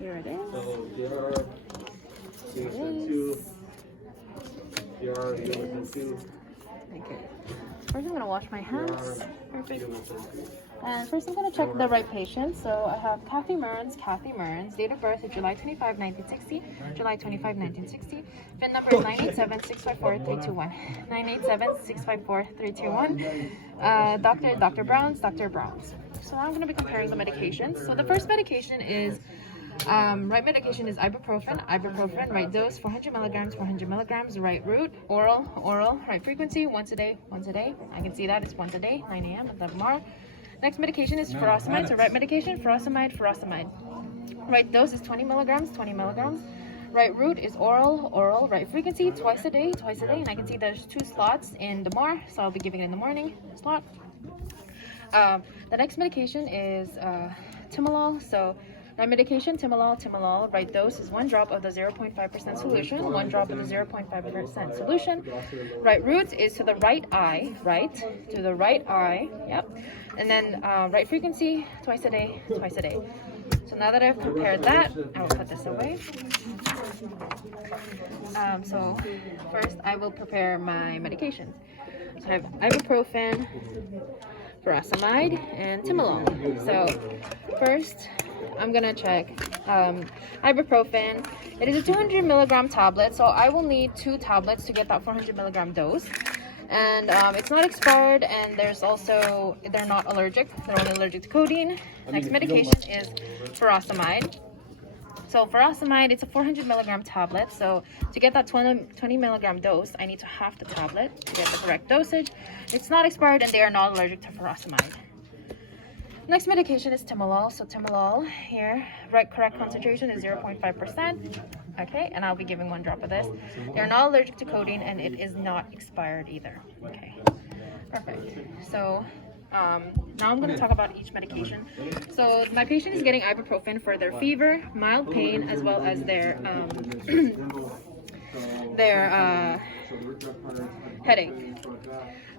Here it is. So here are two. Here are two. Okay. First, I'm gonna wash my hands. Perfect. Two. And first, I'm gonna check the right patient. So I have Kathy Miren's. Date of birth is July 25, 1960. July 25, 1960. VIN number is 987-654-321. 987-654-321. Dr. Brown's. So now I'm gonna be comparing the medications. So the first medication is right medication is ibuprofen. Right dose 400 milligrams. Right route, oral. Right frequency once a day. I can see that it's once a day, 9 a.m. and tomorrow. Next medication is furosemide. So right medication, furosemide. Right dose is 20 milligrams. Right route is oral. Right frequency twice a day. And I can see there's 2 slots in the MAR, so I'll be giving it in the morning slot. The next medication is timolol. So right medication, timolol. Right dose is 1 drop of the 0.5% solution. 1 drop of the 0.5% solution. Right route is to the right eye. Yep. And then right frequency twice a day. So now that I've compared that, I will put this away. So first I will prepare my medications. So I have ibuprofen, furosemide, and timolol. So first I'm gonna check ibuprofen. It is a 200 milligram tablet, so I will need 2 tablets to get that 400 milligram dose. And it's not expired, and they're not allergic. They're only allergic to codeine. Next medication is furosemide. So furosemide, it's a 400 milligram tablet. So to get that 20 milligram dose, I need to half the tablet to get the correct dosage. It's not expired, and they are not allergic to furosemide. Next medication is timolol. So timolol here, correct concentration is 0.5%. Okay, and I'll be giving 1 drop of this. They're not allergic to codeine, and it is not expired either. Okay, perfect. So now I'm going to talk about each medication. So my patient is getting ibuprofen for their fever, mild pain, as well as their headache.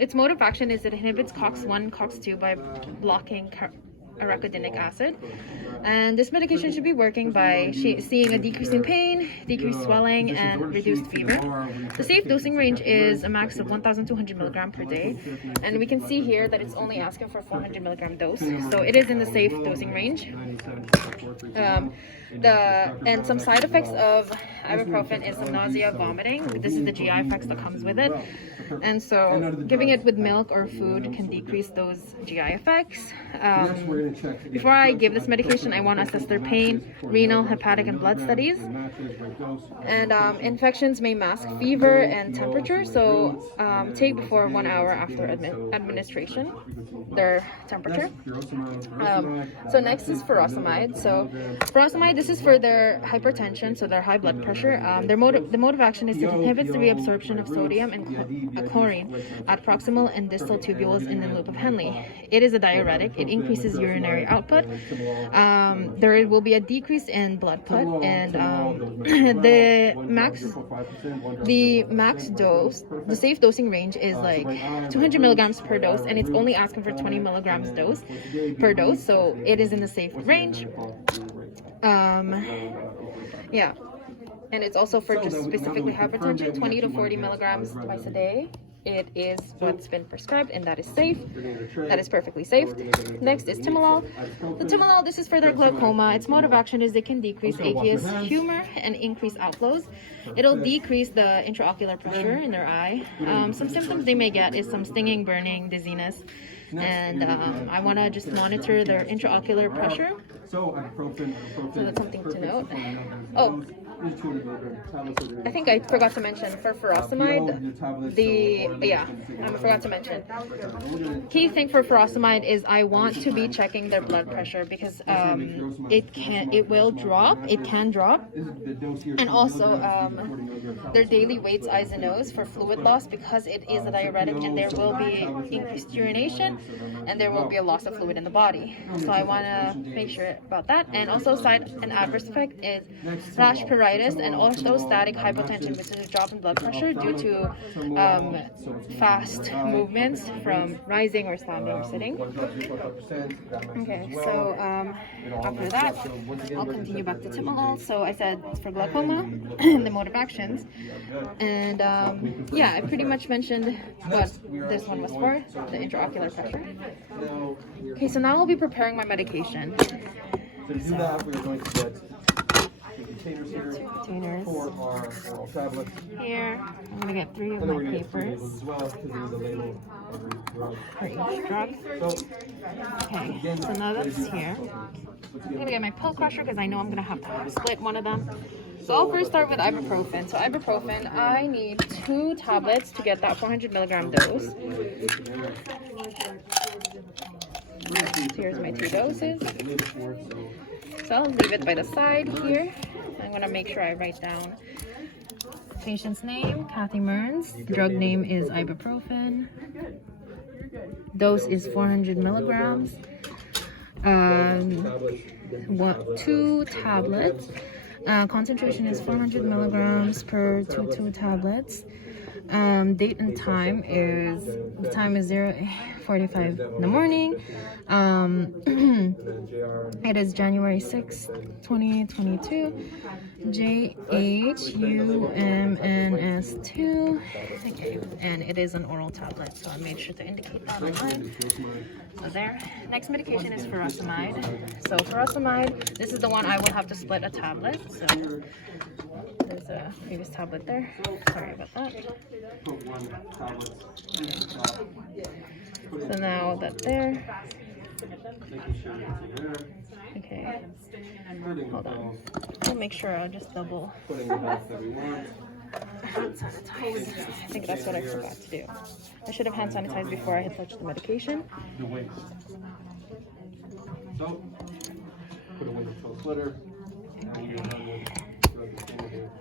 Its mode of action is it inhibits COX-1, COX-2 by blocking arachidonic acid. And this medication should be working by seeing a decrease in pain, decreased swelling, and reduced fever. The safe dosing range is a max of 1,200 milligram per day. And we can see here that it's only asking for 400 milligram dose. So it is in the safe dosing range. And some side effects of ibuprofen is some nausea, vomiting. This is the GI effects that comes with it. And so giving it with milk or food can decrease those GI effects. Before I give this medication, I want to assess their pain, renal, hepatic, and blood studies. And infections may mask fever and temperature, so take before 1 hour after administration their temperature. So next is furosemide. So furosemide, this is for their hypertension, so their high blood pressure. The mode of action is it inhibits the reabsorption of sodium and chlorine at proximal and distal tubules in the loop of Henle. It is a diuretic. It increases urinary output. There will be a decrease in blood put, and the max dose, the safe dosing range is like 200 milligrams per dose, and it's only asking for 20 milligrams per dose, so it is in the safe range. Yeah, and it's also for just specifically hypertension, 20 to 40 milligrams twice a day. It is what's been prescribed, and that is safe. That is perfectly safe. Next is timolol. The timolol, this is for their glaucoma. Its mode of action is it can decrease aqueous humor and increase outflows. It'll decrease the intraocular pressure in their eye. Some symptoms they may get is some stinging, burning, dizziness. And I want to just monitor their intraocular pressure. So that's something to note. Oh, I think I forgot to mention for furosemide, I forgot to mention. Key thing for furosemide is I want to be checking their blood pressure because it can drop, and also their daily weights, eyes and nose for fluid loss, because it is a diuretic, and there will be increased urination and there will be a loss of fluid in the body. So I want to make sure about that. And also side and adverse effect is rash, pruritus, and also static hypotension, which is a drop in blood pressure due to fast movements from rising or standing or sitting. Okay, so after that, I'll continue back to timolol. So I said for glaucoma, the mode of actions, and yeah, I pretty much mentioned what this one was for, the intraocular pressure. Okay, so now I'll be preparing my medication. So to do that, we're going to get containers here, Containers. 4 are oral tablets. Here, I'm gonna get 3 of And then my we're going to get 3 papers labels as well, because there's a label of every drug. for each drug. So, Okay, so now that's here. I'm gonna get my pill crusher because I know I'm gonna have to split one of them. So I'll first start with ibuprofen. So ibuprofen, I need 2 tablets to get that 400 milligram dose. So here's my 2 doses. So I'll leave it by the side here. I'm gonna make sure I write down patient's name, Kathy Mearns. Drug name is ibuprofen. Dose is 400 milligrams. 2 tablets. Concentration is 400 milligrams per 2 tablets. Date and time is, the time is 0:45 in the morning. It is January 6th, 2022. JHUMNS2. Okay, and it is an oral tablet, so I made sure to indicate that on mine. So there. Next medication is furosemide. So furosemide, this is the one I will have to split a tablet. So there's a previous tablet there. Sorry about that. So now that's there. Okay. Hold on. I'll make sure I'll just double hand sanitize. I think that's what I forgot to do. I should have hand sanitized before I had touched the medication. So, put a window splitter.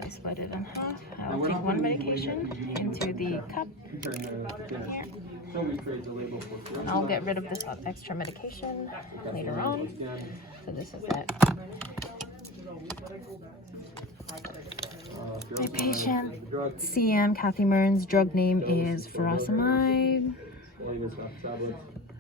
I split it in half. I'll take one medication into the cup. I'll get rid of this extra medication later on. So this is it. My patient, CM Kathy Mearns, drug name is furosemide.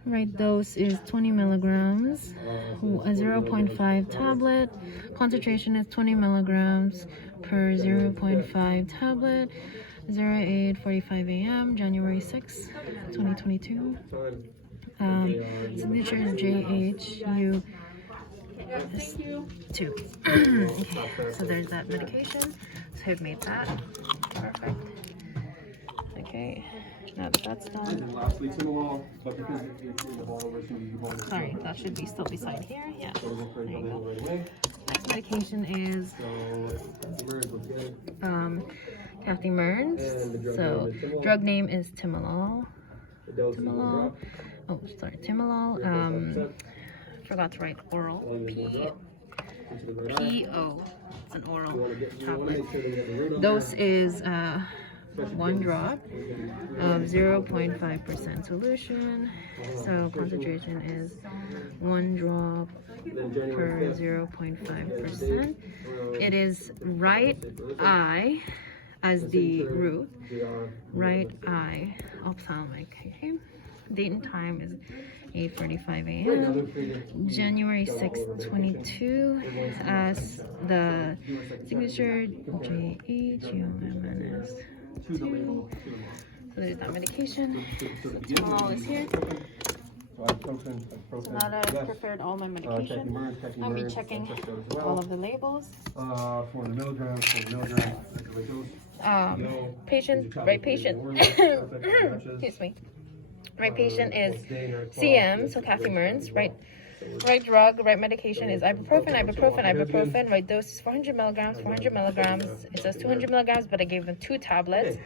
Right dose is 20 milligrams, a 0.5 tablet. Concentration is 20 milligrams per 0.5 tablet. 08:45 a.m. January 6, 2022. Signature is JHU2. Okay, so there's that medication. So I've made that. Perfect. Okay, now that that's done. And lastly, timolol, but because it's in the bottle version, you want to. Sorry, that should be still beside here. Yeah. There you go. Next medication is Kathy Mearns. So drug name is timolol. Timolol. Oh, sorry, timolol. Forgot to write oral. PO. It's an oral tablet. Dose is 1 drop of 0.5% solution. So concentration is 1 drop per 0.5%. It is right eye as the root, right eye ophthalmic. Okay. Date and time is 8:45 a.m. January 6, 22. As the signature JHUMNS2. So there's that medication. So timolol is here. So now that I've prepared all my medication, I'll be checking all of the labels. 400 milligrams, 400 milligrams. Patient, right patient. Excuse me. Right patient is CM, so Kathy Mearns. Right drug, right medication is ibuprofen. Right dose is 400 milligrams, 400 milligrams. It says 200 milligrams, but I gave them 2 tablets.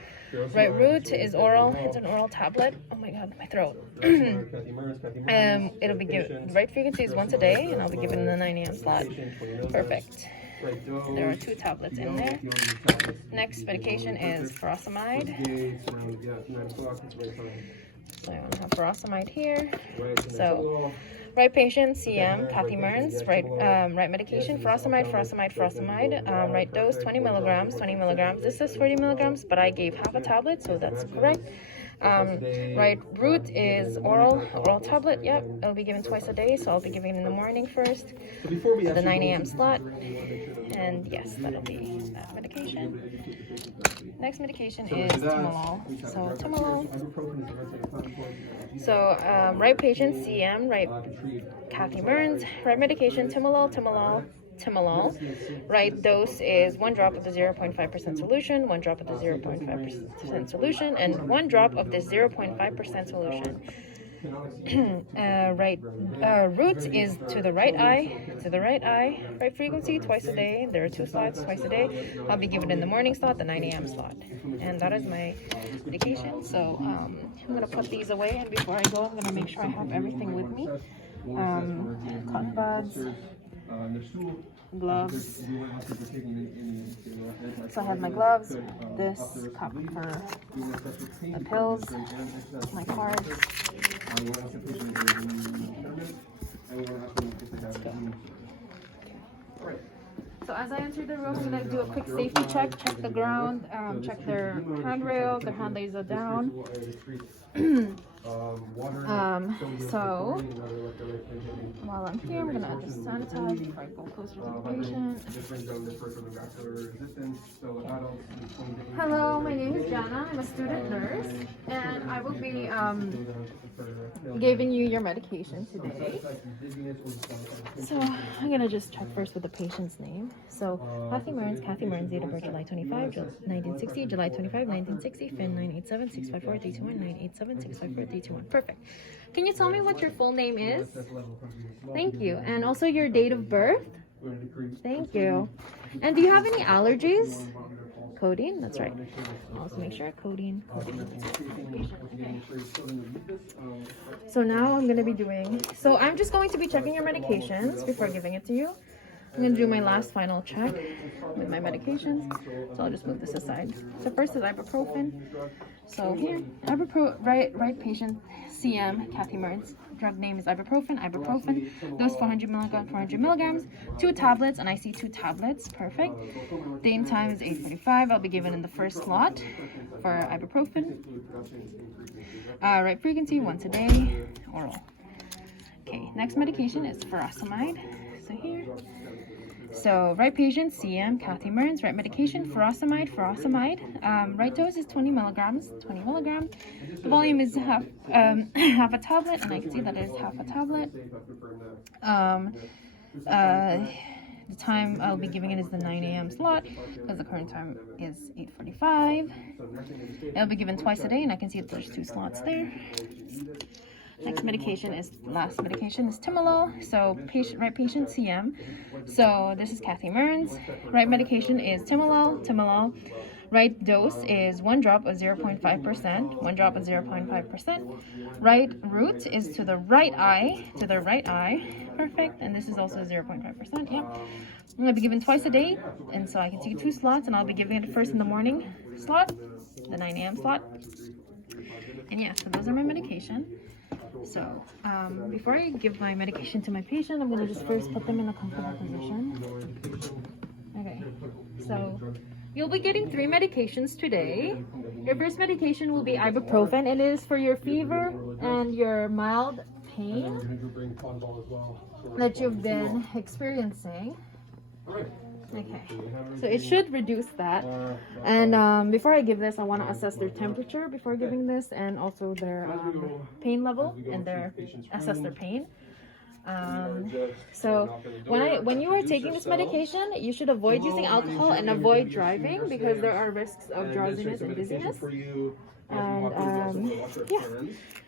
Right root is oral. It's an oral tablet. Oh my god, my throat. It'll be given. The right frequency is once a day, and I'll be given in the 9 a.m. slot. Perfect. There are 2 tablets in there. Next medication is furosemide. So I want to have furosemide here. So Right patient, CM, Kathy Mearns. Right medication, furosemide. Right dose, 20 milligrams. This says 40 milligrams, but I gave half a tablet, so that's correct. Right route is oral tablet. Yep, it'll be given twice a day, so I'll be giving it in the morning first, at the 9 a.m. slot. And yes, that'll be that medication. Next medication is timolol. So timolol. So right patient, CM, right Kathy Mearns. Right medication, timolol. Right dose is 1 drop of the 0.5% solution, 1 drop of the 0.5% solution, and 1 drop of this 0.5% solution. Route is to the right eye. Right frequency, twice a day. There are 2 slots, twice a day. I'll be given in the morning slot, the 9 a.m. slot. And that is my medication. So I'm going to put these away, and before I go, I'm going to make sure I have everything with me. Cotton buds, gloves. So I have my gloves, this cup for the pills, my cards. So as I enter the room, I'm going to do a quick safety check the ground, check their handrail, their hand lays are down. So while I'm here, I'm gonna just sanitize before I go closer to the patient. Hello, my name is Jannah. I'm a student nurse, and I will be giving you your medication today. So I'm gonna just check first with the patient's name. So Kathy Mearns, date of birth July 25, 1960, July 25, 1960, FIN 987-654-321, 987-654-321. Perfect. Can you tell me what your full name is? Thank you. And also your date of birth? Thank you. And do you have any allergies? Codeine? That's right. I'll also make sure codeine. So now I'm going to be so I'm just going to be checking your medications before giving it to you. I'm going to do my last final check with my medications. So I'll just move this aside. So first is ibuprofen. So here, right patient, CM, Kathy Mearns. Drug name is ibuprofen. Dose 400 milligrams. 2 tablets, and I see 2 tablets. Perfect. Date and time is 8:45. I'll be given in the first slot for ibuprofen. Right frequency, once a day, oral. Okay, next medication is furosemide. So here. So right patient, CM, Kathy Mearns. Right medication, furosemide. Right dose is 20 milligrams. The volume is half a tablet, and I can see that it is half a tablet. The time I'll be giving it is the 9 a.m. slot, because the current time is 8:45. It'll be given twice a day, and I can see that there's 2 slots there. Last medication is timolol. So right patient, CM. So this is Kathy Mearns. Right medication is timolol. Right dose is 1 drop of 0.5%. Right route is to the right eye. Perfect. And this is also 0.5%. Yep. I'm going to be given twice a day, and so I can see 2 slots, and I'll be giving it first in the morning slot, the 9 a.m. slot. And yeah, so those are my medication. So before I give my medication to my patient, I'm going to just first put them in a comfortable position. Okay, so you'll be getting 3 medications today. Your first medication will be ibuprofen. It is for your fever and your mild pain that you've been experiencing. Okay, so it should reduce that. And before I give this, I want to assess their temperature before giving this, and also their pain level, and assess their pain. So when you are taking this medication, you should avoid using alcohol and avoid driving, because there are risks of drowsiness and dizziness. And yeah,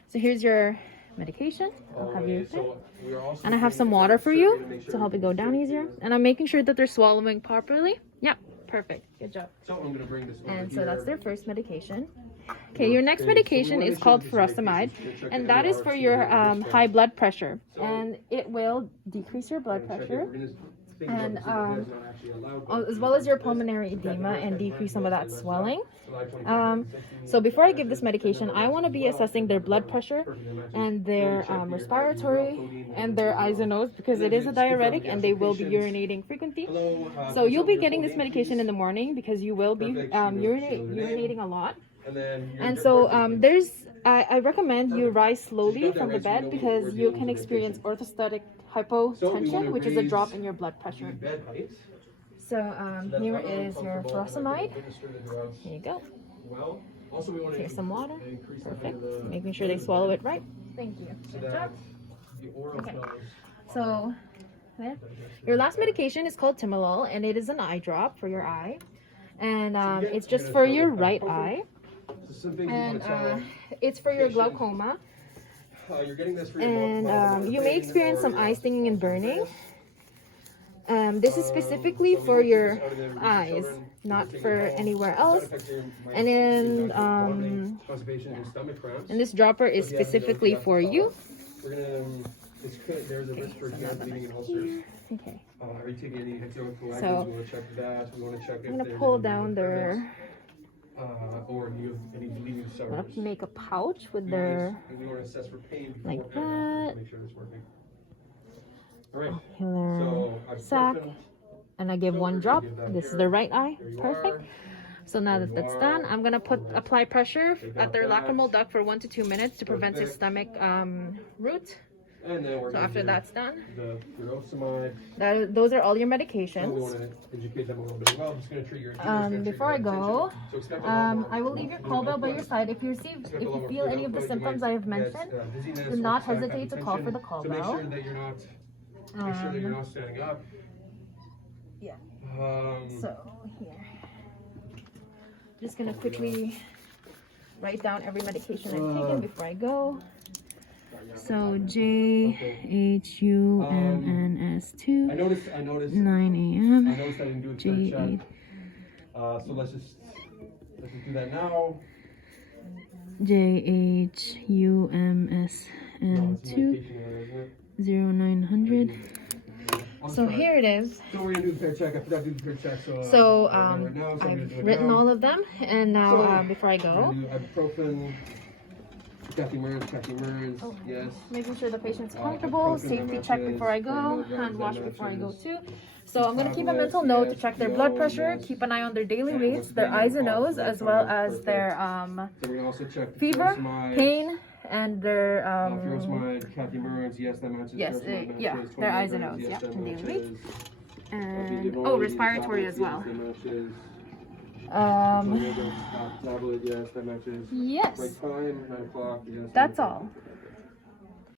so here's your medication. I'll have you there. And I have some water for you to help it go down easier. And I'm making sure that they're swallowing properly. Yep, perfect. Good job. And so that's their first medication. Okay, your next medication is called furosemide, and that is for your high blood pressure. And it will decrease your blood pressure. and as well as your pulmonary edema and decrease some of that swelling. So before I give this medication, I want to be assessing their blood pressure and their respiratory and their eyes and nose, because it is a diuretic and they will be urinating frequently. So you'll be getting this medication in the morning because you will be urinating a lot. And so I recommend you rise slowly from the bed because you can experience orthostatic hypotension, which is a drop in your blood pressure. So here is your furosemide. Here you go. Here's some water. Perfect. Making sure they swallow it right. Thank you. Good job. Okay. So there. Your last medication is called Timolol, and it is an eye drop for your eye. And it's just for your right eye. And it's for your glaucoma. And you may experience some eye stinging and burning. This is specifically for your eyes, not for anywhere else. And then and this dropper is specifically for you. There's a risk for bleeding and ulcers. Okay. Are you taking any hexacoagulants? So we want to check that. We want to check if I'm gonna pull down their. Or you have any bleeding I'm gonna stars. make a pouch with their. We want to assess for pain like beforehand that. to make sure it's working. All right. Ocular sac, and I give one drop. This is the right eye. Perfect. So now that that's done, I'm gonna apply pressure at their lacrimal duct for 1 to 2 minutes to prevent systemic root. And then So after that's done, the furosemide. those are all your We medications. want to educate them a little bit as well. I'm just going to treat your Before I go, I will leave your call bell by your side. If you feel any of the symptoms I have mentioned, do not hesitate to call for the call Make bell. sure that you're not. Make sure that you're not standing up. Yeah. So So here, just gonna quickly write down every medication I've taken before I go. So JHUMNS2, I noticed 9 a.m. I noticed I didn't do a clear check. So let's just do that now. JHUMSN2, 0900. So here it is. So we're gonna do the pair check. I forgot to do the pair check. So I've written all of them, and now before I go, ibuprofen, Jannah Miren, yes. making sure the patient's comfortable, safety check before I go, hand wash before I go too. So I'm going to keep a mental note to check their blood pressure, keep an eye on their daily weights, their eyes and nose, as well as their So we're gonna also check the fever, furosemide, pain, and their furosemide, Jannah Miren's, yes, that matches. yes, Furosemide yeah, matches, their 20 eyes and milligrams, nose, yes, yeah, that and daily matches. weights, and respiratory as well. That matches. Tablet, yes, that matches. Yes, Right time, 9 o'clock, yes. that's all.